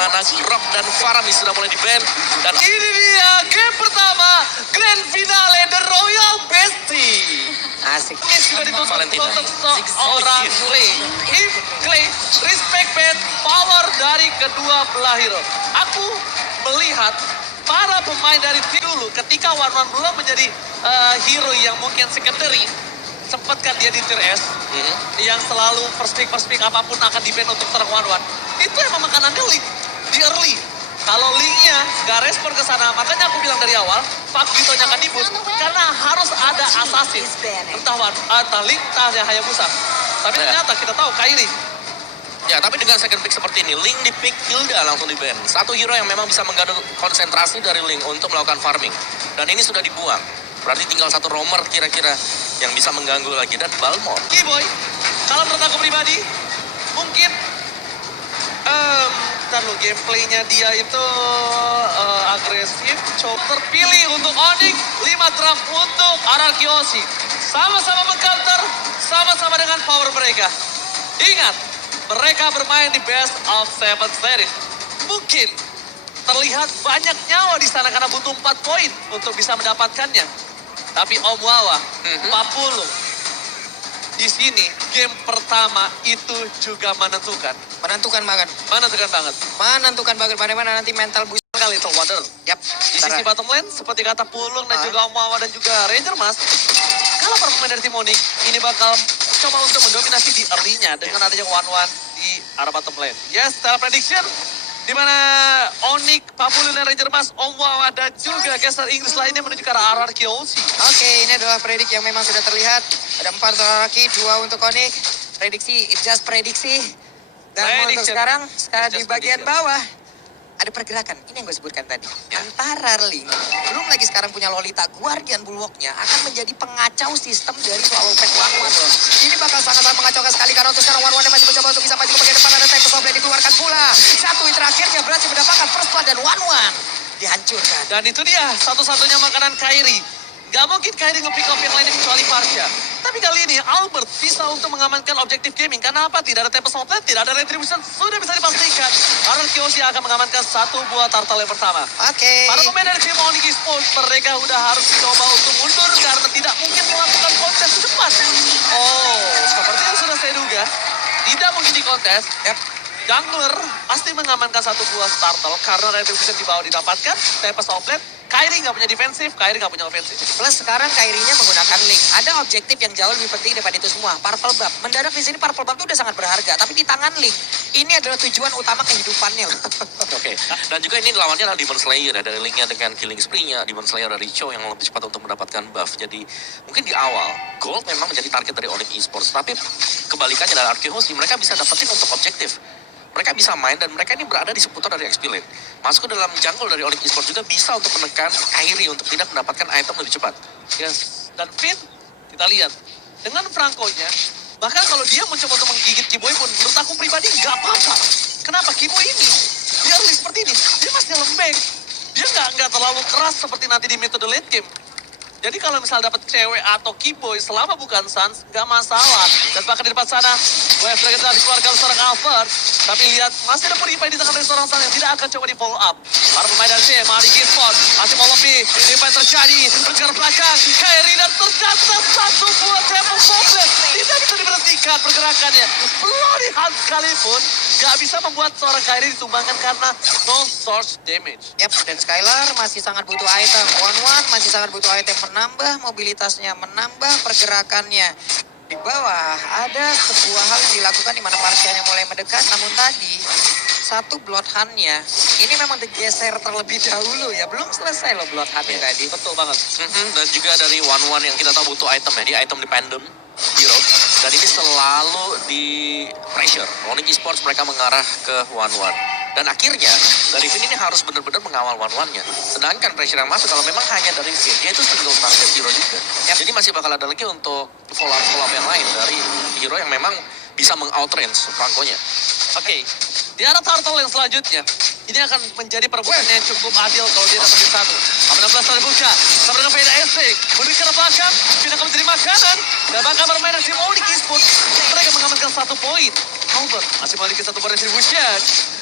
mana Grok dan Farami sudah mulai di-ban. Dan Ini dia game pertama Grand Finale The Royal Bestie. Asik. Ini sudah ditutup Valentina. untuk seorang Clay. If Clay respect band power dari kedua belah hero. Aku melihat para pemain dari tim dulu ketika One belum menjadi hero yang mungkin secondary, sempat kan dia di tier S yang selalu first pick apapun akan di-ban untuk serang One. Itu emang makanannya Link di early. Kalau Linknya gak respon ke sana, makanya aku bilang dari awal, Pak Vitonya akan dibut karena harus ada assassin. Entah Link, entah Hayabusa. Tapi ternyata kita tahu Kairi. ya, tapi dengan second pick seperti ini, Link di pick Hilda langsung di-ban. Satu hero yang memang bisa mengganggu konsentrasi dari Link untuk melakukan farming. Dan ini sudah dibuang. Berarti tinggal satu roamer kira-kira yang bisa mengganggu lagi. Dan Balmor. Keyboy, kalau menurut aku pribadi, mungkin ntar lo gameplaynya dia itu agresif. Terpilih untuk Onyx, 5 draft untuk Arakioshi. Sama-sama meng-counter, sama-sama dengan power mereka. Ingat, mereka bermain di best of 7 series. Mungkin terlihat banyak nyawa di sana karena butuh 4 poin untuk bisa mendapatkannya. Tapi Om Wawa, 40. Di sini game pertama itu juga menentukan. Menentukan banget. Menentukan banget. Bagaimana nanti mental boost. Kali Little Wonder. Yap. Di sisi bottom lane, seperti kata Pulung dan juga Om Wawa dan juga Ranger Mas. Kalau para pemain dari tim Onyx, ini bakal coba untuk mendominasi di early-nya dengan adanya one di arah bottom lane. Yes, secara prediction, di mana Onyx, Papulun dan Ranger Mas, Om Wawa dan juga caster Inggris lainnya menuju ke arah Arakioshi. Oke, ini adalah predik yang memang sudah terlihat. Ada 4 lagi, 2 untuk Onyx. Prediksi, it's just prediksi. Dan untuk sekarang di bagian bawah, ada pergerakan. Ini yang gue sebutkan tadi. Antara Link, belum lagi sekarang punya Lolita, Guardian Bulwark-nya akan menjadi pengacau sistem dari Swallow Pack One loh. Ini bakal sangat-sangat mengacaukan sekali karena untuk sekarang One masih mencoba untuk bisa maju ke bagian depan. Ada Tempest of Blade dikeluarkan pula. Satu hit terakhirnya berhasil mendapatkan first blood dan One dihancurkan. Dan itu dia satu-satunya makanan Kairi. Gak mungkin Kairi nge-pick up yang lainnya kecuali Farsha. Tapi kali ini Albert bisa untuk mengamankan objektif gaming. Karena apa? Tidak ada Tempest of Blade, tidak ada Retribution. Sudah bisa dipastikan. Arakioshi akan mengamankan satu buah turtle yang pertama. Oke. Para pemain dari tim Onyx Esports, mereka udah harus coba untuk mundur karena tidak mungkin melakukan kontes cepat. Oh, seperti yang sudah saya duga, tidak mungkin di kontes. Jungler pasti mengamankan satu buah turtle karena Retribution di bawah didapatkan. Tempest of Blade, Kairi nggak punya defensif, Kairi nggak punya ofensif. Plus sekarang Kairinya menggunakan Link. Ada objektif yang jauh lebih penting daripada itu semua. Purple Buff. Mendadak di sini Purple Buff itu udah sangat berharga. Tapi di tangan Link, ini adalah tujuan utama kehidupannya. Oke. Dan juga ini lawannya adalah Demon Slayer ya. Dari Linknya dengan Killing Spree-nya, Demon Slayer dari Cho yang lebih cepat untuk mendapatkan buff. Jadi mungkin di awal, Gold memang menjadi target dari Onyx Esports. Tapi kebalikannya dari Arakioshi, mereka bisa dapetin untuk objektif. Mereka bisa main dan mereka ini berada di seputar dari XP Lane. Masuk ke dalam jungle dari Onyx Esports juga bisa untuk menekan Kairi untuk tidak mendapatkan item lebih cepat. Yes, dan Finn, kita lihat. Dengan Franco-nya, bahkan kalau dia mencoba untuk menggigit Keyboy pun, menurut aku pribadi nggak apa-apa. Kenapa? Keyboy ini, dia early seperti ini, dia masih lembek. Dia nggak terlalu keras seperti nanti di metode late game. Jadi kalau misal dapat cewek atau Keyboy selama bukan Sans, nggak masalah. Dan bahkan di depan sana, Wave Dragon telah dikeluarkan seorang Albert. Tapi lihat, masih ada Purify di tangan dari seorang Sans yang tidak akan coba di follow up. Para pemain dari tim, Mari Gispon, masih mau lebih. Purify terjadi, bergerak belakang. Kairi dan tercatat satu buah Temple Goblin. Tidak bisa diberhentikan pergerakannya. Bloody Hand sekalipun, nggak bisa membuat seorang Kairi ditumbangkan karena no source damage. Yap, dan Skylar masih sangat butuh item. One masih sangat butuh item. Menambah mobilitasnya, menambah pergerakannya. Di bawah ada sebuah hal yang dilakukan di mana Marsianya mulai mendekat. Namun tadi satu Blood Hunt-nya ini memang digeser terlebih dahulu ya. Belum selesai loh Blood Hunt-nya tadi. Betul banget. Dan juga dari One yang kita tahu butuh item ya. Dia item dependent hero. Dan ini selalu di pressure. Onyx Esports mereka mengarah ke One. Dan akhirnya dari Finn ini harus benar-benar mengawal One-nya. Sedangkan pressure yang masuk kalau memang hanya dari Finn, dia itu single target hero juga. Jadi masih bakal ada lagi untuk follow-up yang lain dari hero yang memang bisa meng-outrange Franco-nya. Oke, di arah turtle yang selanjutnya, ini akan menjadi perebutan yang cukup adil kalau dia dapetin satu. 16 terbuka, sama dengan Veda Estek, mundur ke belakang, Veda akan menjadi makanan, dan bakal bermain dari Onyx Esports, mereka mengamankan satu poin. Albert masih memiliki satu poin retribution.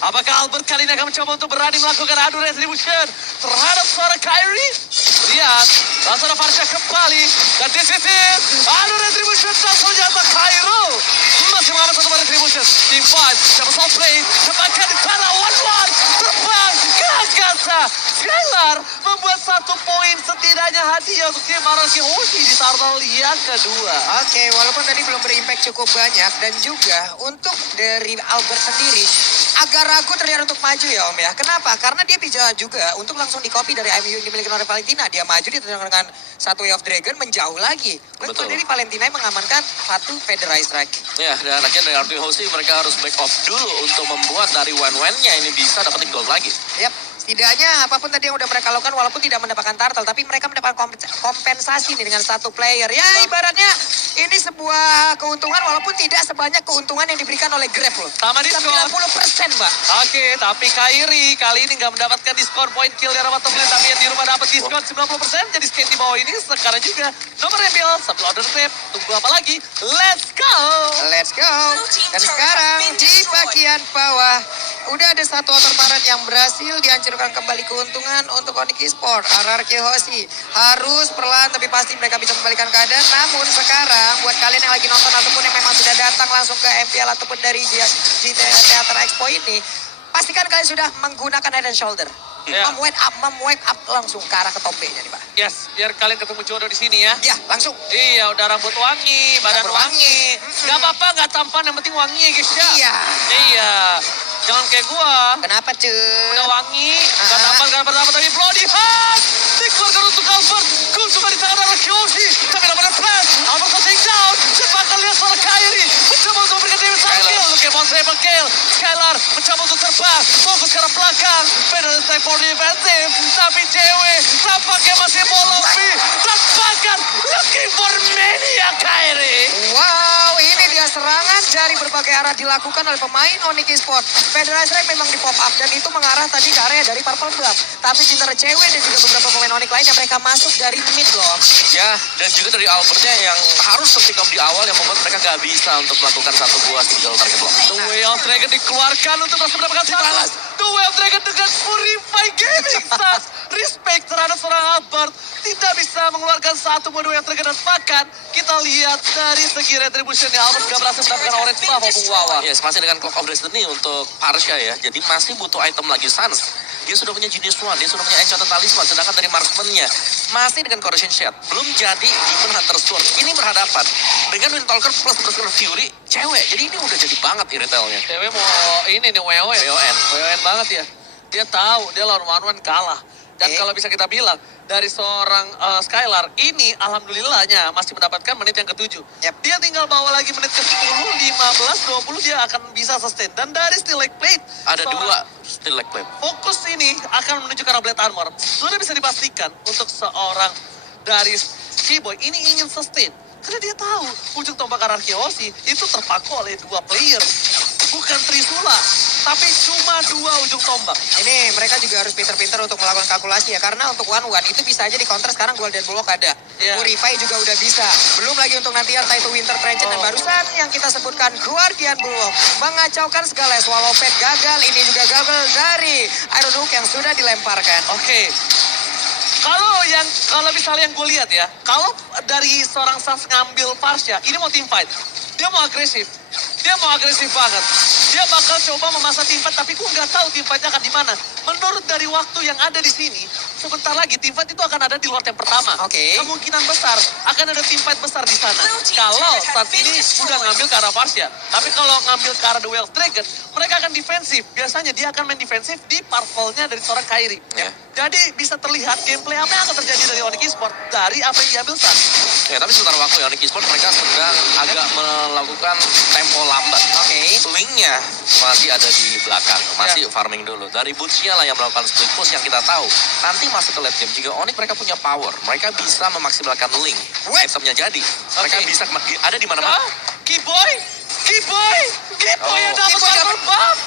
Apakah Albert kali ini akan mencoba untuk berani melakukan adu retribution terhadap suara Kyrie? Lihat, langsung ada Farsha kembali. Dan di sisi adu retribution langsung jatuh Cairo. Masih mengamat satu retribution. Team fight, coba soft play. Cepatkan di sana, 1-1. Terbang, Gagasa. Skylar membuat 1 poin setidaknya hadiah untuk tim Araki Hoshi di Turtle yang kedua. Oke, walaupun tadi belum berimpact cukup banyak dan juga untuk dari Albert sendiri agak ragu terlihat untuk maju ya Om ya. Kenapa? Karena dia bisa juga untuk langsung di-copy dari IMU yang dimiliki oleh Valentina. Dia maju dengan satu Way of Dragon menjauh lagi. Untuk Betul. dari Valentina yang mengamankan satu Federal Strike. Ya, dan akhirnya dari Araki Hoshi mereka harus back off dulu untuk membuat dari Wen-Wen-nya ini bisa dapetin gold lagi. Yap, setidaknya apapun tadi yang udah mereka lakukan walaupun tidak mendapatkan turtle, tapi mereka mendapatkan kompensasi nih dengan satu player. Ya ibaratnya ini sebuah keuntungan walaupun tidak sebanyak keuntungan yang diberikan oleh Grab loh. Sama diskon. 90% Mbak. Oke, tapi Kyrie kali ini nggak mendapatkan diskon point kill dari bottom lane, tapi yang di rumah dapat diskon 90%. Jadi skate di bawah ini sekarang juga nomor reveal, satu order trip. Tunggu apa lagi? Let's go! Let's go. Dan sekarang di bagian bawah udah ada satu outer turret yang berhasil dihancurkan kembali keuntungan untuk Onyx Esports. RRQ Hoshi harus perlahan tapi pasti mereka bisa membalikan keadaan. Namun sekarang buat kalian yang lagi nonton ataupun yang memang sudah datang langsung ke MPL ataupun dari di Teater Expo ini, pastikan kalian sudah menggunakan head and shoulder. Ya. Memwake up langsung ke arah ke top B-nya nih Pak. Yes, biar kalian ketemu jodoh di sini ya. Ya, langsung. Iya, udah rambut wangi, badan Rambut wangi. Gak apa-apa, gak tampan, yang penting wangi ya guys ya. Iya. Iya, jangan kayak gua. Kenapa cuy? Udah wangi, gak tampan, gak pertama tapi Bloody Hand. Dikeluarkan untuk Albert. Gol cuma di tangan arah Kyoshi. Tapi dapat flash. Albert take down. Cepat lihat soal Kyrie. Mencoba untuk memberikan David Kill. Look at Monster Kill. Skylar mencoba untuk terbang. Fokus ke arah belakang. Penalty strike for defensive. Tapi cewek tampaknya masih Molofi. Tampakkan looking for mania Kyrie. Wow, ini dia serangan dari berbagai arah dilakukan oleh pemain Onyx Esports. Federal Strike memang di pop up dan itu mengarah tadi ke area dari Purple Club. Tapi pintar cewek dan juga beberapa pemain Onyx lain yang mereka masuk dari mid loh. Ya, dan juga dari Albertnya yang harus terpick up di awal yang membuat mereka gak bisa untuk melakukan satu buah single target block. The Way of Dragon dikeluarkan untuk terus mendapatkan Dibalas. The Way of Dragon dengan Purify Gaming Stars. Respect terhadap seorang Albert. Tidak bisa mengeluarkan satu buah The Way of Dragon dan bahkan kita lihat dari segi retribution Albert gak berhasil mendapatkan orange buff maupun Wawa. Yes, masih dengan Clock of Destiny untuk Farsha ya. Jadi masih butuh item lagi Sans. Dia sudah punya Genius One, dia sudah punya Enchanted Talisman. Sedangkan dari Marksman-nya masih dengan Corrosion Shard. Belum jadi Demon Hunter Sword. Ini berhadapan dengan Windtalker plus Berserker Fury. Cewek, jadi ini udah jadi banget iritelnya. Cewek mau ini nih WON. WON banget ya. Dia tahu dia lawan Wanwan kalah. Dan kalau bisa kita bilang dari seorang Skylar ini alhamdulillahnya masih mendapatkan menit yang ke-7. Yep. Dia tinggal bawa lagi menit ke-10, 15, 20 dia akan bisa sustain. Dan dari Steel Lake Plate Ada seorang 2 Steel Lake Plate. fokus ini akan menuju ke arah Blade Armor. Sudah bisa dipastikan untuk seorang dari Skiboy ini ingin sustain. Karena dia tahu ujung tombak Araki Hoshi itu terpaku oleh 2 player. Bukan Trisula, tapi cuma 2 ujung tombak. Ini mereka juga harus pintar-pintar untuk melakukan kalkulasi ya. Karena untuk one-one itu bisa aja di counter sekarang Golden Bullock ada. Iya. Purify juga udah bisa. Belum lagi untuk nanti entah itu Winter Trenchant dan barusan yang kita sebutkan Guardian Bullock. Mengacaukan segala Swallow Pet gagal. Ini juga gagal dari Iron Hook yang sudah dilemparkan. Oke. Kalau misalnya yang gue lihat ya, kalau dari seorang Sans ngambil Farsha, ini mau team fight. Dia mau agresif. Dia mau agresif banget. Dia bakal coba memasang tim fight, tapi gue nggak tahu tim fightnya akan di mana. Menurut dari waktu yang ada di sini, sebentar lagi tim fight itu akan ada di lot yang pertama. Oke. Kemungkinan besar akan ada tim fight besar di sana. Kalau saat ini udah ngambil ke arah Farsha, tapi kalau ngambil ke arah The Well Dragon, mereka akan defensif. Biasanya dia akan main defensif di parvelnya dari seorang Kyrie. Ya. Jadi bisa terlihat gameplay apa yang akan terjadi dari Onyx Esports dari apa yang diambil saat. Ya, tapi sebentar waktu ya Onyx Esports mereka sedang agak melakukan tempo lambat. Oke. Swingnya masih ada di belakang, masih farming dulu. Dari Boots-nya lah yang melakukan split push yang kita tahu. Nanti masuk ke late game jika Onyx mereka punya power, mereka bisa memaksimalkan link. Itemnya jadi, mereka bisa ada di mana-mana. Kiboy yang dapat Kiboy satu buff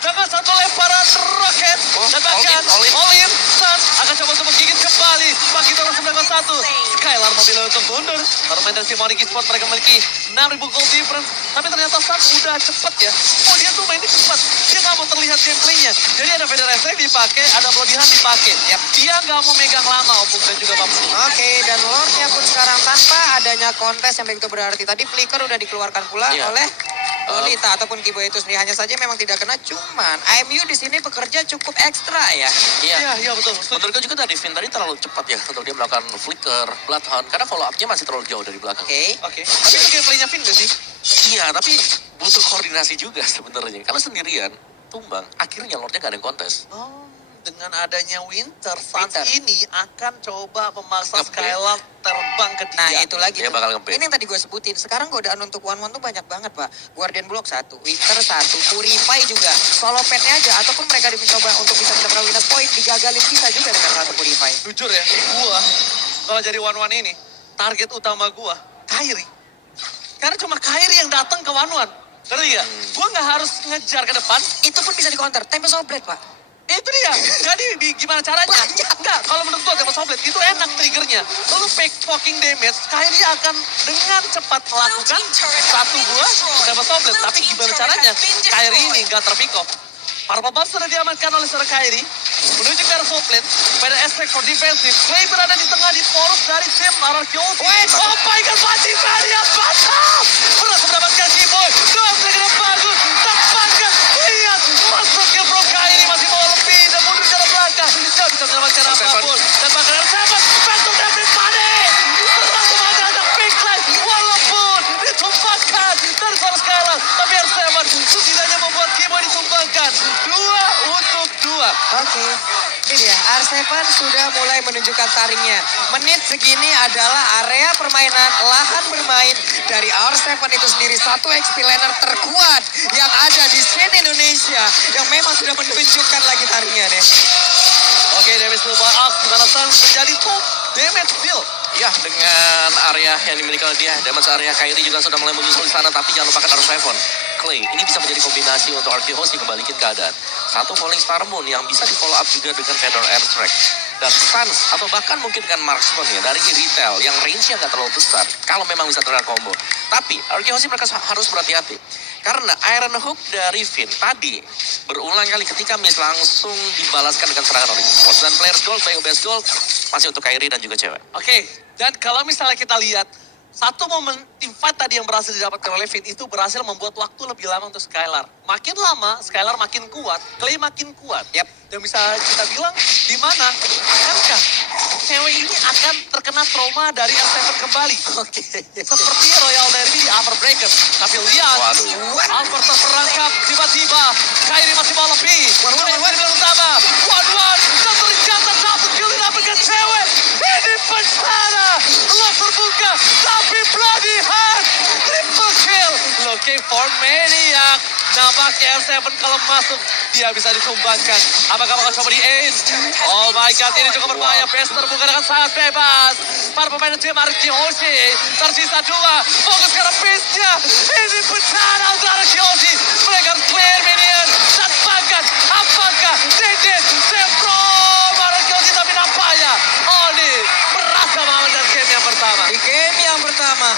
dengan satu lemparan roket dan bahkan all in Sans akan coba untuk menggigit kembali bagi terus 9-1. Skylar mobilnya untuk mundur. Baru main dari si Onyx Esports mereka memiliki 6.000 gold difference, tapi ternyata Sans udah cepet ya. Oh dia tuh mainnya cepet, dia nggak mau terlihat gameplaynya. Jadi ada Vader Effect dipakai, ada Bloody Hand dipakai. Dia nggak mau megang lama Opung dan juga Bambu. Oke, dan Lordnya pun sekarang tanpa adanya kontes yang begitu berarti. Tadi flicker udah dikeluarkan pula Iya. oleh Lolita ataupun Kibo itu sendiri. Hanya saja memang tidak kena, cuman IMU di sini bekerja cukup ekstra ya. Iya betul. Menurut gue juga tadi Finn tadi terlalu cepat ya untuk dia melakukan flicker, bloodhound, karena follow up-nya masih terlalu jauh dari belakang. Oke. Tapi itu gameplaynya Finn gak sih? Iya, tapi butuh koordinasi juga sebenarnya. Kalau sendirian, tumbang, akhirnya Lordnya gak ada yang kontes. Oh, dengan adanya Winter, Suns Winter. ini akan coba memaksa Nge-ban. Skylar terbang ke dia. Nah itu lagi Dia tuh. bakal nge-ban. Ini yang tadi gue sebutin. Sekarang godaan untuk one tuh banyak banget pak. Guardian Block 1, Winter 1, Purify juga. Solo petnya aja ataupun mereka mencoba untuk bisa mendapatkan witness point, digagalin bisa juga dengan satu Purify. Jujur ya, gua kalau jadi one ini, target utama gua Kyrie. Karena cuma Kyrie yang datang ke one. Ngerti gak? Gua nggak harus ngejar ke depan. Itu pun bisa di counter. Tempest of Blade pak. Itu dia. Jadi gimana caranya? Banyak. Enggak, kalau menurut gua Tempest of Blade itu enak triggernya. Lu fake fucking damage, Kyrie akan dengan cepat melakukan satu buah Tempest of Blade. Tapi gimana caranya? Kyrie ini nggak terpick off. Purple Buff sudah diamankan oleh seorang Kyrie. Menuju ke arah top lane. Pada aspek for defensive. Clay berada di tengah di poros dari tim Ararkiyoshi. Oh my god, mati Maria Batam! Berhasil mendapatkan Keyboy. Dua segera bagus. Terbangkan. Lihat. Masuk ke Bro Kyrie. Masih mau lebih. Dan mundur ke arah belakang. Tidak bisa mendapatkan apapun. Dan bahkan ada Seven. Phantom everybody. Berhasil mengadakan big life. Walaupun ditumpahkan dari seorang Skylar. Tapi R7 setidaknya membuat Keyboy ditumbangkan. 2 untuk 2. Oke. Ini ya, R7 sudah mulai menunjukkan taringnya. Menit segini adalah area permainan, lahan bermain dari R7 itu sendiri. Satu XP laner terkuat yang ada di scene Indonesia. Yang memang sudah menunjukkan lagi taringnya nih. Oke, damage deal by Ark. Di mana Suns menjadi top damage deal. Ya, dengan area yang dimiliki oleh dia, damage area Kyrie juga sudah mulai menyusul di sana, tapi jangan lupakan Arus Seven. Clay, ini bisa menjadi kombinasi untuk Ararkiyoshi kembalikan keadaan. Satu Falling Star Moon yang bisa di follow up juga dengan Feather Airstrike. Dan Suns, atau bahkan mungkin dengan Marksman ya, dari retail yang range-nya nggak terlalu besar, kalau memang bisa terkena combo. Tapi, Ararkiyoshi mereka harus berhati-hati. Karena Iron Hook dari Finn tadi berulang kali ketika miss langsung dibalaskan dengan serangan oleh Sports. Dan players gold, best gold masih untuk Kyrie dan juga cewek. Oke, dan kalau misalnya kita lihat satu momen teamfight tadi yang berhasil didapatkan oleh Finn itu berhasil membuat waktu lebih lama untuk Skylar. Makin lama, Skylar makin kuat, Clay makin kuat. Dan bisa kita bilang, di mana akankah cewek ini akan terkena trauma dari R7 kembali? Oke. Seperti Royal Derby di Upper Breaker. Tapi lihat, Albert terperangkap, tiba-tiba Kyrie masih mau lebih. One utama, one, dan tercatat satu kill didapatkan cewek. Ini bencana, lock terbuka, tapi bloody hand, triple kill. Looking for Maniac. Nampaknya R7 kalau masuk, dia bisa ditumbangkan. Apakah bakal coba di ace? Oh my god, ini cukup berbahaya. Best terbuka dengan sangat bebas. Para pemain tim Ararkiyoshi tersisa 2. Fokus ke beastnya. Ini bencana untuk Ararkiyoshi. Mereka clear minion. Dan bahkan, apakah Dede Seprom Ararkiyoshi, tapi nampaknya Oni berhasil mengamankan game yang pertama. Di game yang pertama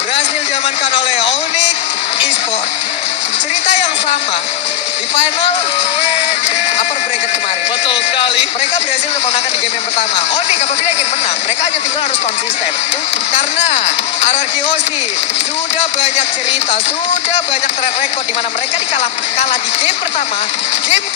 berhasil diamankan oleh Onyx Esport. Cerita yang sama di final upper bracket kemarin. Betul sekali. Mereka berhasil memenangkan di game yang pertama. Onyx apabila ingin menang, mereka hanya tinggal harus konsisten. Karena Ararkiyoshi sudah banyak cerita, sudah banyak track record di mana mereka kalah di game pertama, game